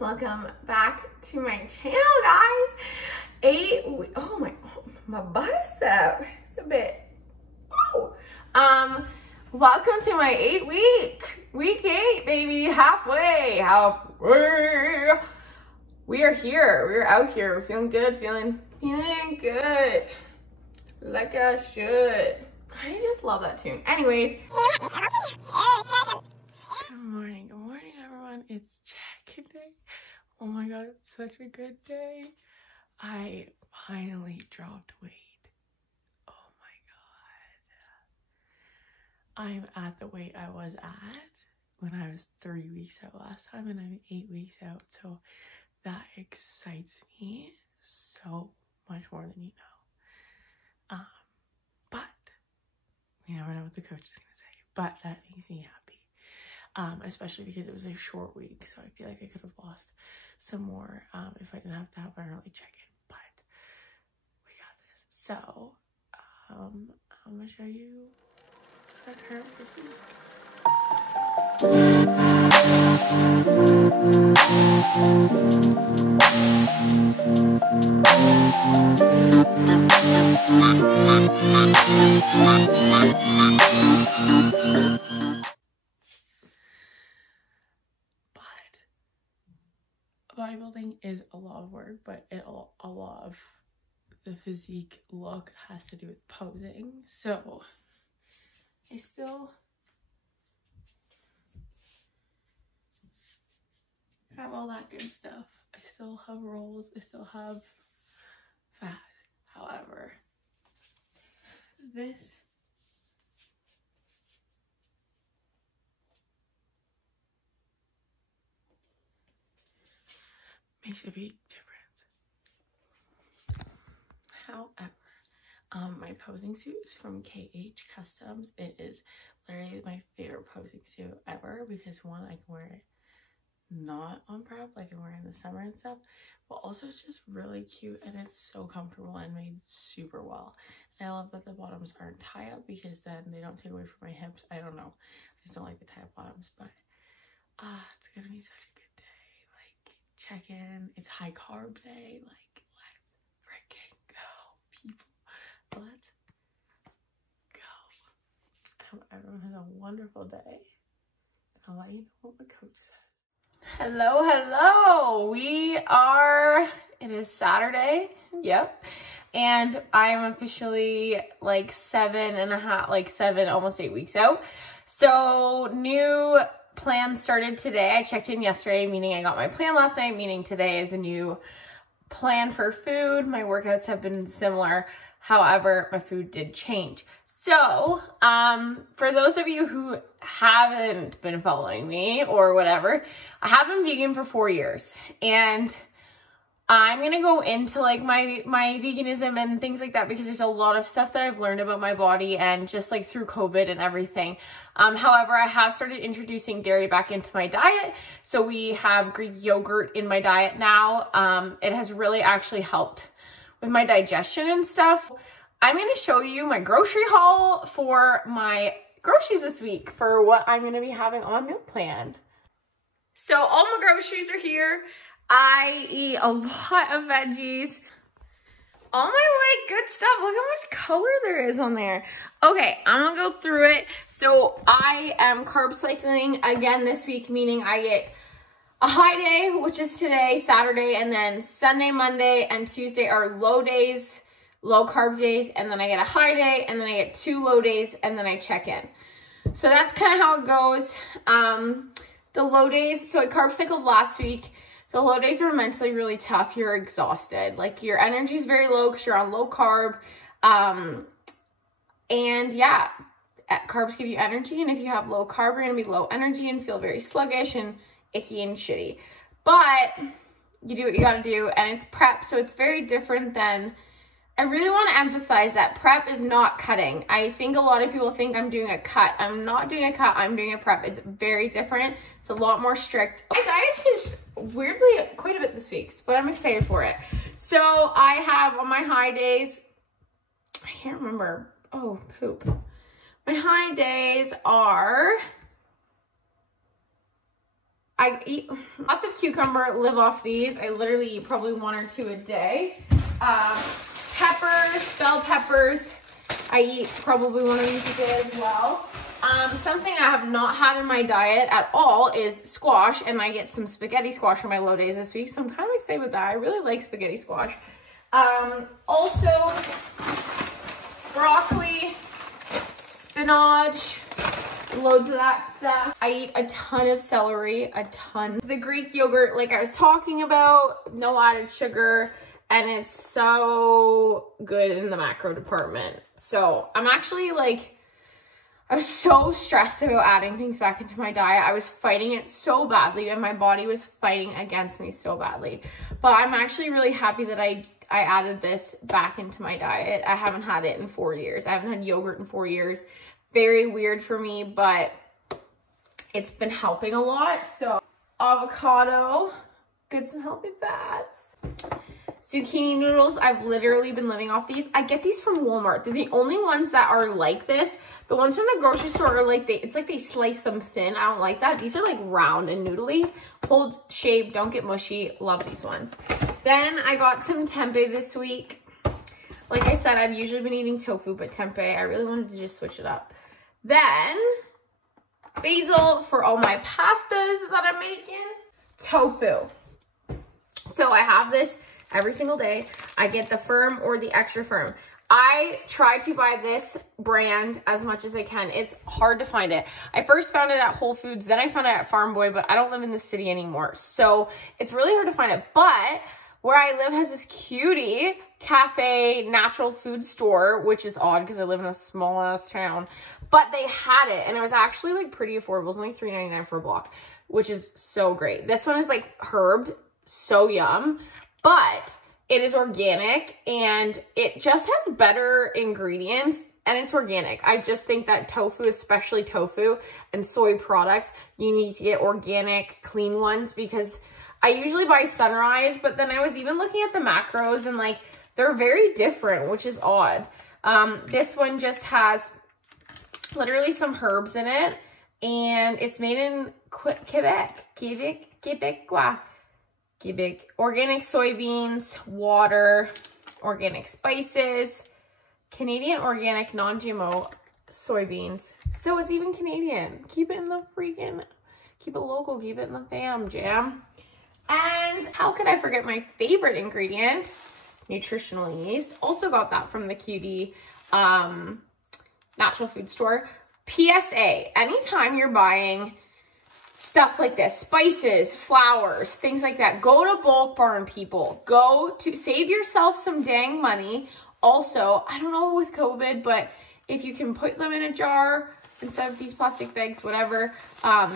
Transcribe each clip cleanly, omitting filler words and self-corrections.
Welcome back to my channel, guys. Oh my bicep, it's a bit, ooh. Welcome to my 8-week, week 8, baby, halfway. We are here, we're out here, we're feeling good, feeling good, like I should. I just love that tune. Anyways. Good morning everyone, it's check-in day. Oh my god, it's such a good day. I finally dropped weight. Oh my god. I'm at the weight I was at when I was 3 weeks out last time, and I'm 8 weeks out, so that excites me so much more than you know. But we never know what the coach is gonna say, but that makes me happy. Especially because it was a short week, so I feel like I could have lost some more if I didn't have to have an early check-in, but we got this. So I'm gonna show you my current physique. Bodybuilding is a lot of work, but a lot of the physique look has to do with posing. So I still have all that good stuff. I still have rolls, I still have fat. However, this makes a big difference. However, my posing suit is from KH Customs. It is literally my favorite posing suit ever because one, I can wear it not on prep, like I can wear it in the summer and stuff, but also it's just really cute and it's so comfortable and made super well. And I love that the bottoms aren't tie up because then they don't take away from my hips. I don't know, I just don't like the tie up bottoms, but it's gonna be such a good day. Like, check in, it's high carb day, like let's freaking go, people, let's go. I hope everyone has a wonderful day. I'll let you know what my coach said. Hello, it is Saturday, yep, and I'm officially like 7, almost 8 weeks out. So new plan started today. I checked in yesterday, meaning I got my plan last night, meaning today is a new plan for food. My workouts have been similar, however, my food did change. So, for those of you who haven't been following me or whatever, I have been vegan for 4 years, and I'm gonna go into like my veganism and things like that because there's a lot of stuff that I've learned about my body and just like through COVID and everything. However, I have started introducing dairy back into my diet. So we have Greek yogurt in my diet now. It has really actually helped with my digestion and stuff. I'm gonna show you my grocery haul for my groceries this week for what I'm gonna be having on my meal plan. So all my groceries are here. I eat a lot of veggies. All my like good stuff. Look how much color there is on there. Okay, I'm gonna go through it. So I am carb cycling again this week, meaning I get a high day, which is today, Saturday, and then Sunday, Monday, and Tuesday are low days, low carb days, and then I get a high day, and then I get 2 low days, and then I check in. So that's kind of how it goes. The low days, so I carb cycled last week. The low days are mentally really tough. You're exhausted. Like, your energy is very low because you're on low carb. And yeah, carbs give you energy. And if you have low carb, you're going to be low energy and feel very sluggish and icky and shitty. But you do what you got to do. And it's prep. So it's very different than, I really want to emphasize that prep is not cutting. I think a lot of people think I'm doing a cut. I'm not doing a cut. I'm doing a prep. It's very different. It's a lot more strict. My diet changed weirdly quite a bit this week, but I'm excited for it. So I have on my high days, I can't remember. Oh, poop. My high days are, I eat lots of cucumber, live off these. I literally eat probably 1 or 2 a day. Peppers, bell peppers. I eat probably 1 of these a day as well. Something I have not had in my diet at all is squash, and I get some spaghetti squash on my low days this week, so I'm kind of excited with that. I really like spaghetti squash. Also, broccoli, spinach, loads of that stuff. I eat a ton of celery, a ton. The Greek yogurt, like I was talking about, no added sugar, and it's so good in the macro department. So I'm actually like, I was so stressed about adding things back into my diet. I was fighting it so badly, and my body was fighting against me so badly. But I'm actually really happy that I added this back into my diet. I haven't had it in 4 years. I haven't had yogurt in 4 years. Very weird for me, but it's been helping a lot. So avocado, good, some healthy fats. Zucchini noodles, I've literally been living off these. I get these from Walmart. They're the only ones that are like this. The ones from the grocery store are like, it's like they slice them thin. I don't like that. These are like round and noodly. Hold shape, don't get mushy. Love these ones. Then I got some tempeh this week. Like I said, I've usually been eating tofu, but tempeh, I really wanted to just switch it up. Then basil for all my pastas that I'm making. Tofu. So I have this every single day. I get the firm or the extra firm. I try to buy this brand as much as I can. It's hard to find it. I first found it at Whole Foods, then I found it at Farm Boy, but I don't live in the city anymore. So it's really hard to find it. But where I live has this cutie cafe natural food store, which is odd because I live in a small ass town. But they had it, and it was actually like pretty affordable. It was only $3.99 for a block, which is so great. This one is like herbed, so yum. But it is organic, and it just has better ingredients, and it's organic. I just think that tofu, especially tofu and soy products, you need to get organic, clean ones, because I usually buy Sunrise, but then I was even looking at the macros, and like, they're very different, which is odd. This one just has literally some herbs in it, and it's made in Quebec. Organic soybeans, water, organic spices, Canadian organic non-GMO soybeans. So it's even Canadian. Keep it in the freaking, keep it local, keep it in the fam jam. And how could I forget my favorite ingredient? Nutritional yeast. Also got that from the Cutie natural food store. PSA, anytime you're buying stuff like this, spices, flours, things like that, go to Bulk Barn, people. Go to save yourself some dang money. Also, I don't know with COVID, but if you can put them in a jar instead of these plastic bags, whatever,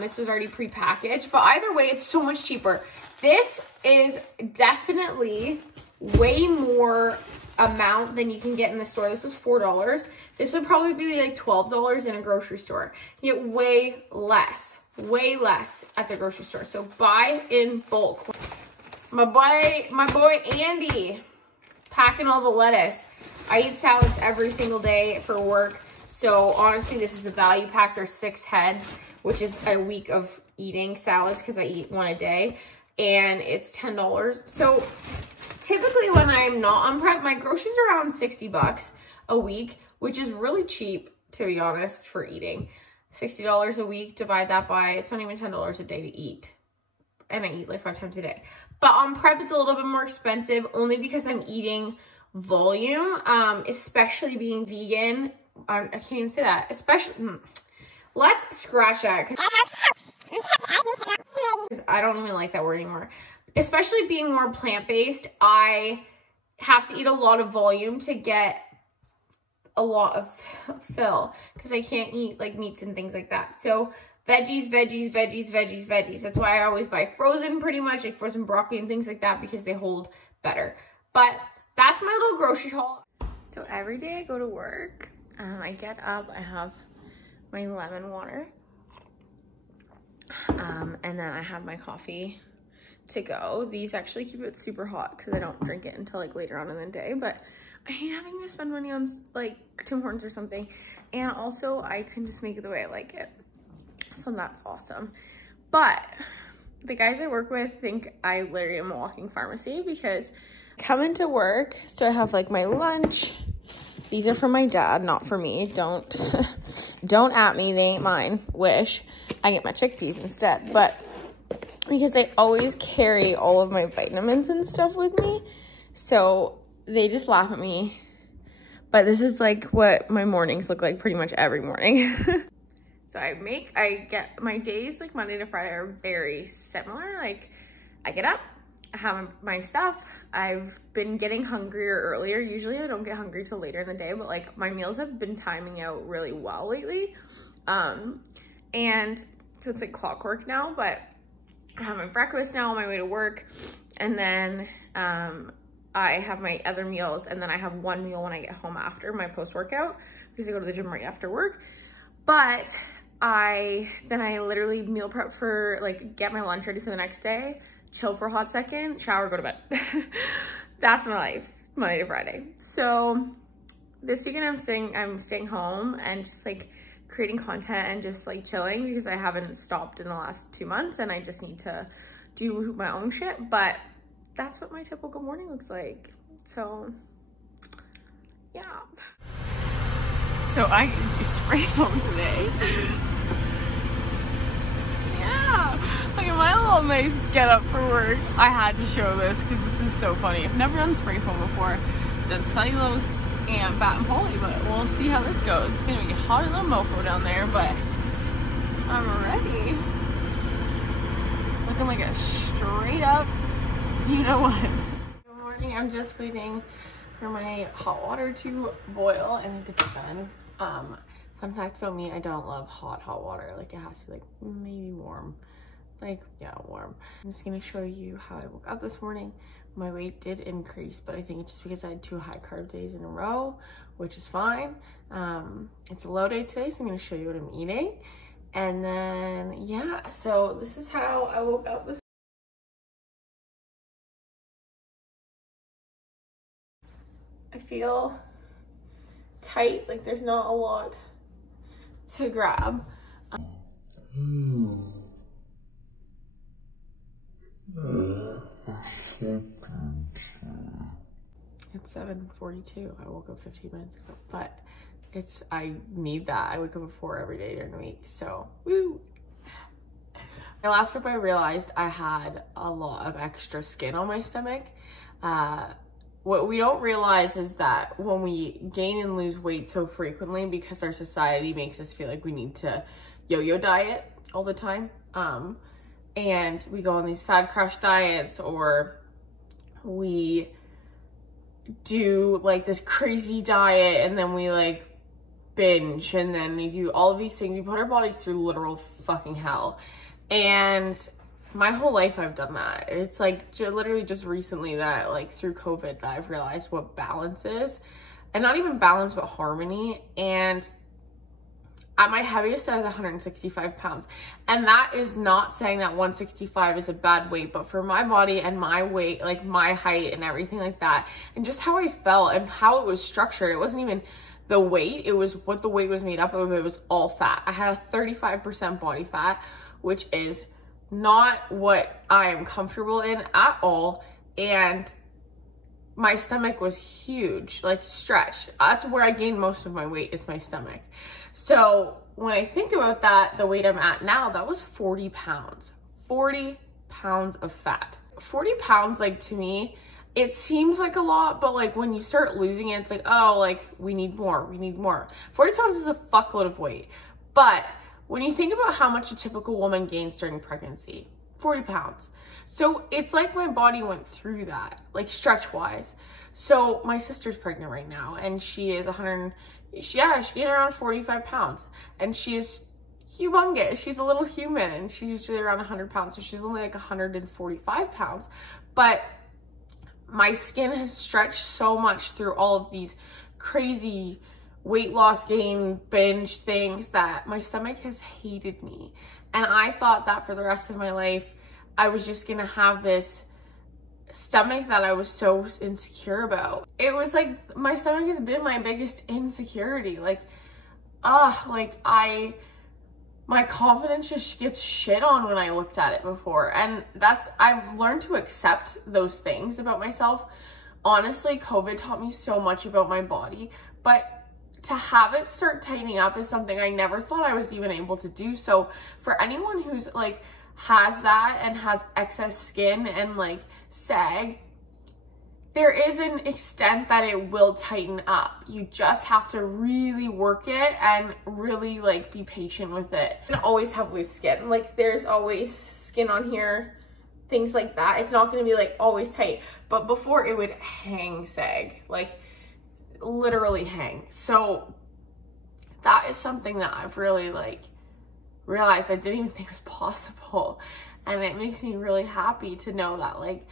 this was already pre-packaged, but either way, it's so much cheaper. This is definitely way more amount than you can get in the store. This was $4. This would probably be like $12 in a grocery store. You get way less at the grocery store. So buy in bulk. My boy Andy, packing all the lettuce. I eat salads every single day for work. So honestly, this is a value pack. There's 6 heads, which is a week of eating salads because I eat 1 a day, and it's $10. So typically when I'm not on prep, my groceries are around 60 bucks a week, which is really cheap, to be honest, for eating. $60 a week, divide that by, it's not even $10 a day to eat. And I eat like 5 times a day. But on prep, it's a little bit more expensive only because I'm eating volume, especially being vegan. I can't even say that, especially, let's scratch that, because I don't even like that word anymore. Especially being more plant-based, I have to eat a lot of volume to get a lot of fill, because I can't eat like meats and things like that. So veggies. That's why I always buy frozen, pretty much, like frozen broccoli and things like that, because they hold better. But that's my little grocery haul. So every day I go to work, I get up, I have my lemon water, and then I have my coffee to go. These actually keep it super hot because I don't drink it until like later on in the day, but I hate having to spend money on like Tim Hortons or something. And also I can just make it the way I like it. So that's awesome. But the guys I work with think I literally am a walking pharmacy because I come into work, so I have like my lunch. These are for my dad, not for me. Don't at me, they ain't mine. Wish. I get my chickpeas instead, but because I always carry all of my vitamins and stuff with me, so they just laugh at me. But this is like what my mornings look like pretty much every morning. So I get my days like Monday to Friday are very similar. Like I get up, I have my stuff. I've been getting hungrier earlier. Usually I don't get hungry till later in the day, but like my meals have been timing out really well lately. And so it's like clockwork now, but I have my breakfast now on my way to work. And then I have my other meals, and then I have one meal when I get home after my post-workout because I go to the gym right after work. But I literally meal prep for, like, get my lunch ready for the next day, chill for a hot second, shower, go to bed. That's my life, Monday to Friday. So this weekend I'm staying home and just like creating content and just like chilling because I haven't stopped in the last 2 months and I just need to do my own shit. But that's what my typical morning looks like. So yeah. So I spray foam today. Yeah, look at my little nice get up for work. I had to show this because this is so funny. I've never done spray foam before. I've done cellulose and bat and poly, but we'll see how this goes. It's gonna be a hot little mofo down there, but I'm ready. Looking like a straight up, you know what. Good morning, I'm just waiting for my hot water to boil and get done. Fun fact about me, I don't love hot water. Like it has to be like maybe warm. Like, yeah, warm. I'm just gonna show you how I woke up this morning. My weight did increase, but I think it's just because I had 2 high carb days in a row, which is fine. It's a low day today, so I'm gonna show you what I'm eating. And then, yeah, so this is how I woke up this I feel tight, like there's not a lot to grab. It's 7:42. I woke up 15 minutes ago, but I need that. I wake up at 4 every day during the week, so woo. My last trip I realized I had a lot of extra skin on my stomach. What we don't realize is that when we gain and lose weight so frequently, because our society makes us feel like we need to yo-yo diet all the time, and we go on these fad crash diets, or we do like this crazy diet and then we like binge, and then we do all of these things. We put our bodies through literal fucking hell. And my whole life I've done that. It's like literally just recently that like through COVID that I've realized what balance is, and not even balance, but harmony. And at my heaviest I was 165 pounds. And that is not saying that 165 is a bad weight, but for my body and my weight, like my height and everything like that, and just how I felt and how it was structured, it wasn't even the weight, it was what the weight was made up of. It was all fat. I had a 35% body fat, which is not what I am comfortable in at all. And my stomach was huge, like stretched. That's where I gained most of my weight, is my stomach. So when I think about that, the weight I'm at now, that was 40 pounds. 40 pounds of fat. 40 pounds, like to me, it seems like a lot, but like when you start losing it, it's like, oh, like we need more, we need more. 40 pounds is a fuckload of weight. But when you think about how much a typical woman gains during pregnancy, 40 pounds. So it's like my body went through that, like stretch wise. So my sister's pregnant right now, and she is she gained around 45 pounds, and she is humongous. She's a little human, and she's usually around 100 pounds. So she's only like 145 pounds, but my skin has stretched so much through all of these crazy weight loss, gain, binge things that my stomach has hated me. And I thought that for the rest of my life, I was just gonna have this stomach that I was so insecure about. It was like, my stomach has been my biggest insecurity. Like, I my confidence just gets shit on when I looked at it before. And I've learned to accept those things about myself. Honestly, COVID taught me so much about my body, but to have it start tightening up is something I never thought I was even able to do. So for anyone who's like has that and has excess skin and like sag, there is an extent that it will tighten up. You just have to really work it and really like be patient with it. You can always have loose skin. Like there's always skin on here, things like that. It's not gonna be like always tight, but before it would hang sag, like literally hang. So that is something that I've really like realized I didn't even think was possible. And it makes me really happy to know that like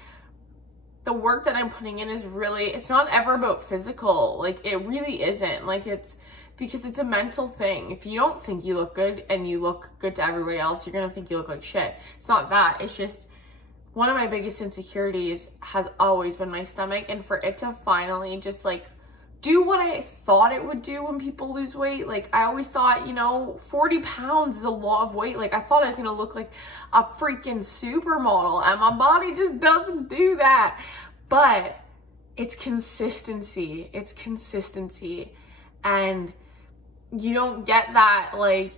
the work that I'm putting in is really, it's not ever about physical. Like it really isn't. Like it's because it's a mental thing. If you don't think you look good and you look good to everybody else, you're gonna think you look like shit. It's not that. It's just one of my biggest insecurities has always been my stomach, and for it to finally just like do what I thought it would do when people lose weight. Like I always thought, you know, 40 pounds is a lot of weight. Like I thought I was gonna look like a freaking supermodel, and my body just doesn't do that. But it's consistency. It's consistency. And you don't get that, like,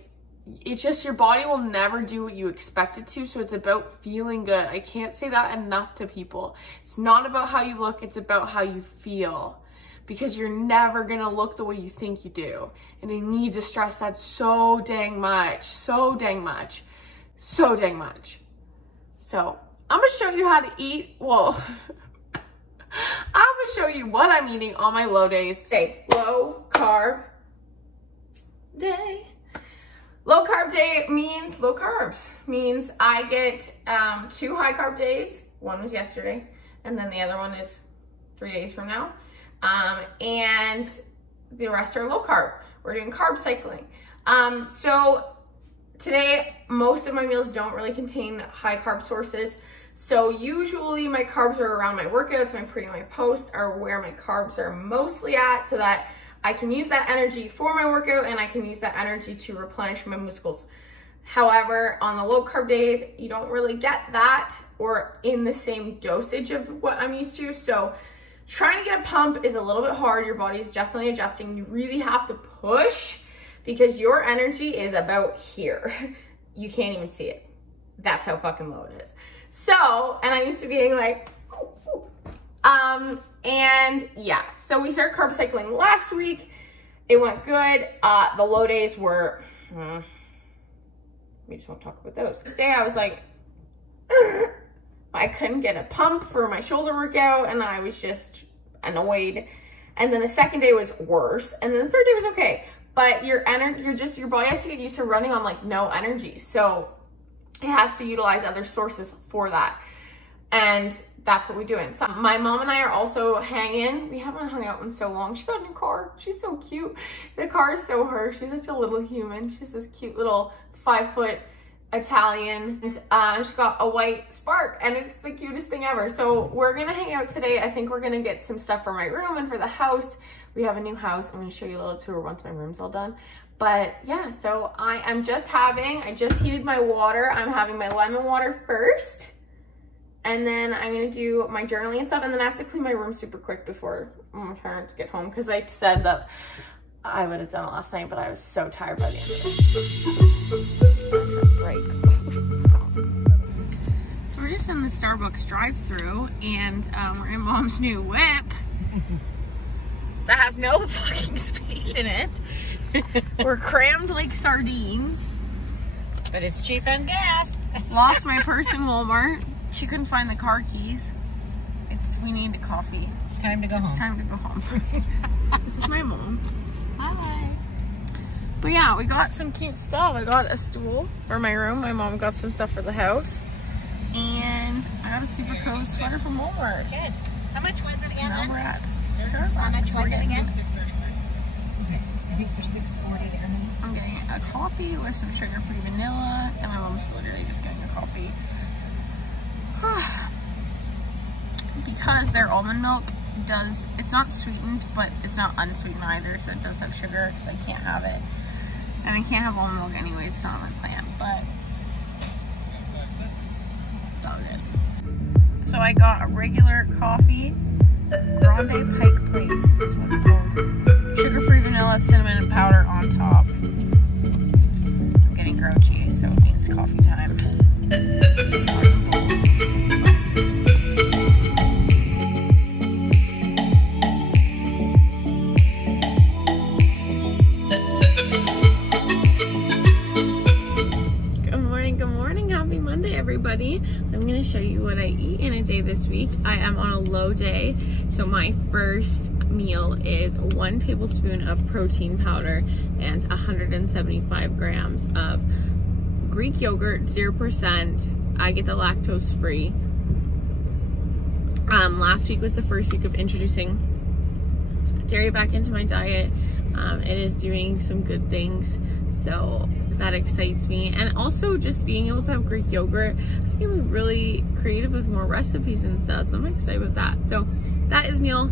it's just your body will never do what you expect it to. So it's about feeling good. I can't say that enough to people. It's not about how you look, it's about how you feel. Because you're never gonna look the way you think you do. And I need to stress that so dang much, so dang much, so dang much. So I'm gonna show you how to eat. Well, I'm gonna show you what I'm eating on my low days. Say low carb day. Low carb day means low carbs. Means I get 2 high carb days. One was yesterday, and then the other one is 3 days from now. And the rest are low carb. We're doing carb cycling. So today, most of my meals don't really contain high carb sources. So usually my carbs are around my workouts, my pre and my post are where my carbs are mostly at, so that I can use that energy for my workout and I can use that energy to replenish my muscles. However, on the low carb days, you don't really get that or in the same dosage of what I'm used to. So trying to get a pump is a little bit hard. Your body's definitely adjusting. You really have to push because your energy is about here. You can't even see it. That's how fucking low it is. So, and I'm used to being like, ooh, ooh. And yeah, so we started carb cycling last week. It went good. The low days were, we just won't talk about those. This day I was like, I couldn't get a pump for my shoulder workout and I was just annoyed. And then the second day was worse. And then the third day was okay. But your body has to get used to running on like no energy. So it has to utilize other sources for that. And that's what we're doing. So my mom and I are also hanging. We haven't hung out in so long. She got a new car. She's so cute. The car is so her. She's such a little human. She's this cute little 5-foot Italian. And she got a white Spark and it's the cutest thing ever. So we're gonna hang out today. I think we're gonna get some stuff for my room and for the house. We have a new house. I'm gonna show you a little tour once my room's all done. But yeah, so I just heated my water. I'm having my lemon water first. And then I'm gonna do my journaling and stuff. And then I have to clean my room super quick before my parents get home. Cause I said that I would have done it last night, but I was so tired by the end of it. Break. So we're just in the Starbucks drive-thru and we're in Mom's new whip that has no fucking space in it. We're crammed like sardines. But it's cheap on gas. Lost my purse in Walmart. She couldn't find the car keys. We need a coffee. It's time to go home. It's time to go home. This is my mom. Hi. But yeah, we got some cute stuff. I got a stool for my room. My mom got some stuff for the house. And I got a super cool sweater from Walmart. Good. How much was it again? Now we're at Starbucks. How much was it again? Okay. I think for $6.40 there. I'm getting a coffee with some sugar-free vanilla. And my mom's literally just getting a coffee. Because their almond milk it's not sweetened, but it's not unsweetened either, so it does have sugar, so I can't have it. And I can't have almond milk anyways, it's not on my plan, but it's all good. So I got a regular coffee, Grande Pike Place is what it's called. Sugar-free vanilla, cinnamon, and powder on top. I'm getting grouchy, so it means coffee time. Everybody, I'm going to show you what I eat in a day this week. I am on a low day, so my first meal is 1 tablespoon of protein powder and 175 grams of Greek yogurt, 0%. I get the lactose free. Last week was the first week of introducing dairy back into my diet. It is doing some good things, so that excites me. And also just being able to have Greek yogurt, I can be really creative with more recipes and stuff, so I'm excited with that. So that is meal.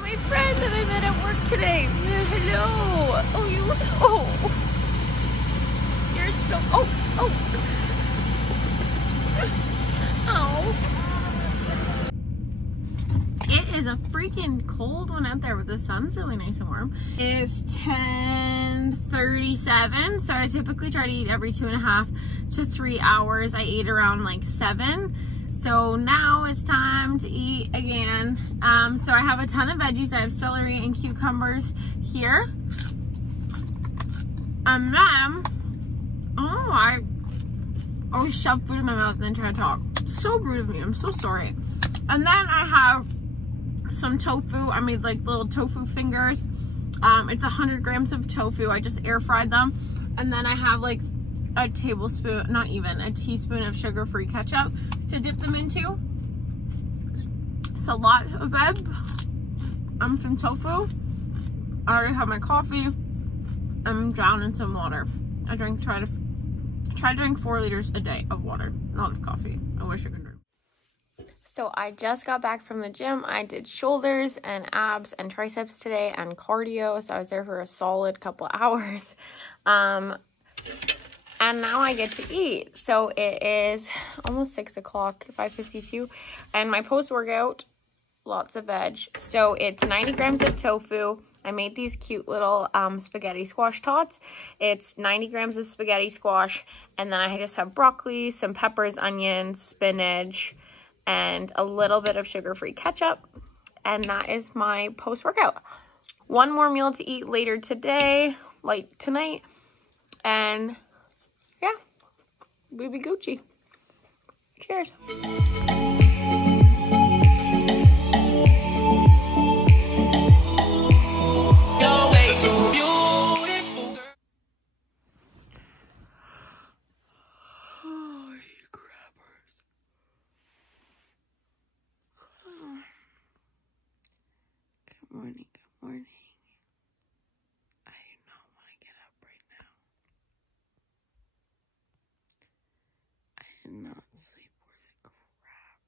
My friend that I met at work today. Hello. Oh, you, oh. You're so, oh. It is a freaking cold one out there, but the sun's really nice and warm. It's 10:37, so I typically try to eat every 2.5 to 3 hours. I ate around like 7, so now it's time to eat again. So I have a ton of veggies. I have celery and cucumbers here, and then I always shove food in my mouth and then try to talk. So rude of me. I'm so sorry. And then I have some tofu. I made like little tofu fingers. It's 100 grams of tofu. I just air fried them. And then I have like a tablespoon, not even, a teaspoon of sugar-free ketchup to dip them into. So lots of veg. Some tofu. I already have my coffee. I'm drowning in some water. I try to drink 4 liters a day of water, not of coffee. I wish I could drink. So I just got back from the gym. I did shoulders and abs and triceps today and cardio. So I was there for a solid couple hours. And now I get to eat. So it is almost 6 o'clock, 5:52. And my post-workout, lots of veg. So it's 90 grams of tofu. I made these cute little spaghetti squash tots. It's 90 grams of spaghetti squash. And then I just have broccoli, some peppers, onions, spinach, and a little bit of sugar-free ketchup. And that is my post-workout. One more meal to eat later today, like tonight. And yeah, we be Gucci. Cheers. Good morning. I do not want to get up right now. I did not sleep worth crap.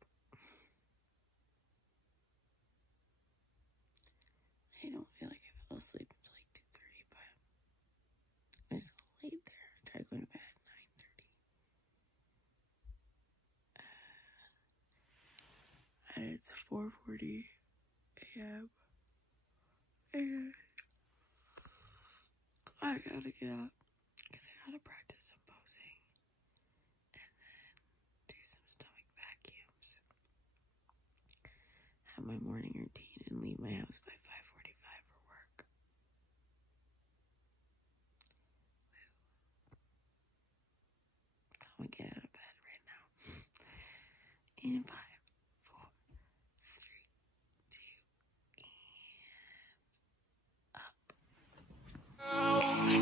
I don't feel like I fell asleep until like 2:30, but I just laid there. I tried going to bed at 9:30. And it's 4:40 a.m. And I gotta get up because I gotta practice some posing and then do some stomach vacuums, have my morning routine, and leave my house by 5:45 for work. I'm gonna get out of bed right now. In 5, 4, 3, 2,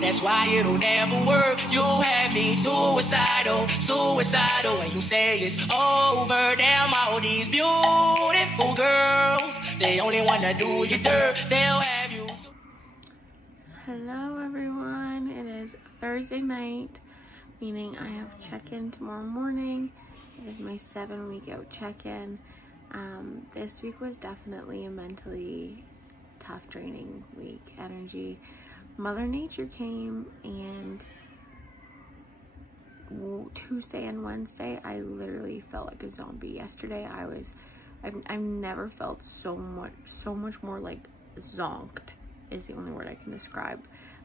That's why it'll never work. You have me suicidal, and you say it's over. Damn, all these beautiful girls, they only wanna do you dirt. They'll have you. Hello everyone, it is Thursday night, meaning I have check-in tomorrow morning. It is my 7-week out check-in. This week was definitely a mentally tough, draining week. Energy Mother Nature came, and Tuesday and Wednesday, I literally felt like a zombie. Yesterday, I've never felt so much more like zonked is the only word I can describe.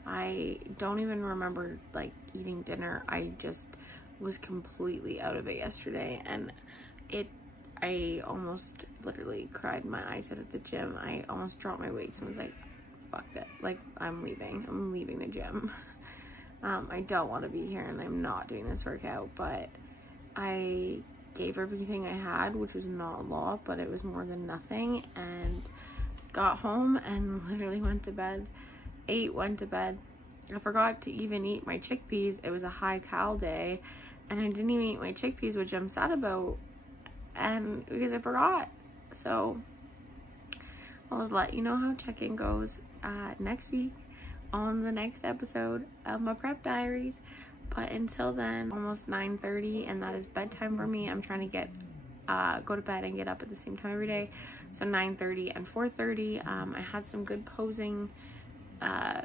I don't even remember like eating dinner. I just was completely out of it yesterday, and I almost literally cried my eyes out at the gym. I almost dropped my weights and was like, fuck that, like I'm leaving the gym. I don't want to be here, and I'm not doing this workout, but I gave everything I had, which was not a lot, but it was more than nothing, and got home and literally went to bed, went to bed. I forgot to even eat my chickpeas. It was a high cal day, and I didn't even eat my chickpeas, which I'm sad about, and because I forgot. So I'll let you know how check-in goes next week on the next episode of my prep diaries. But until then, almost 9:30, and that is bedtime for me. I'm trying to get go to bed and get up at the same time every day, so 9:30 and 4:30. I had some good posing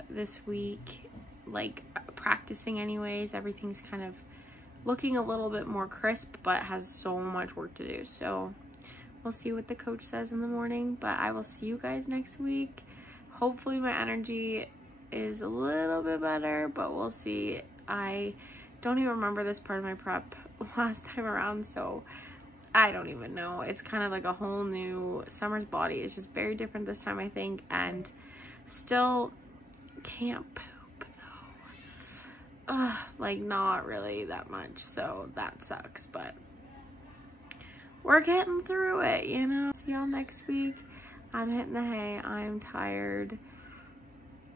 this week, like practicing anyways. Everything's kind of looking a little bit more crisp, but has so much work to do. So we'll see what the coach says in the morning, but I will see you guys next week. Hopefully my energy is a little bit better, but we'll see. I don't even remember this part of my prep last time around, so I don't even know. It's kind of like a whole new Summer's body. It's just very different this time, I think, and still can't poop though. Like not really that much, so that sucks, but we're getting through it, you know. See y'all next week. I'm hitting the hay. I'm tired,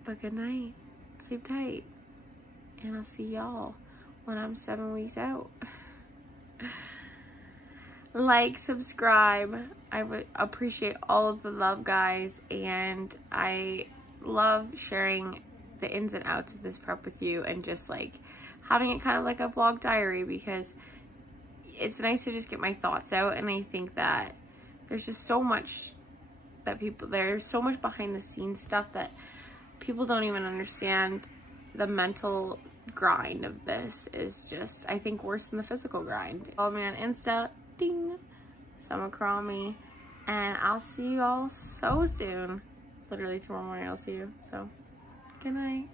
but good night. Sleep tight, and I'll see y'all when I'm 7 weeks out. Like, subscribe. I would appreciate all of the love, guys, and I love sharing the ins and outs of this prep with you, and just like having it kind of like a vlog diary, because it's nice to just get my thoughts out. And I think that there's just so much that there's so much behind the scenes stuff that people don't even understand. The mental grind of this is just, I think, worse than the physical grind. Follow me on Insta, ding, Summer Cromie, and I'll see you all so soon. Literally tomorrow morning I'll see you. So good night.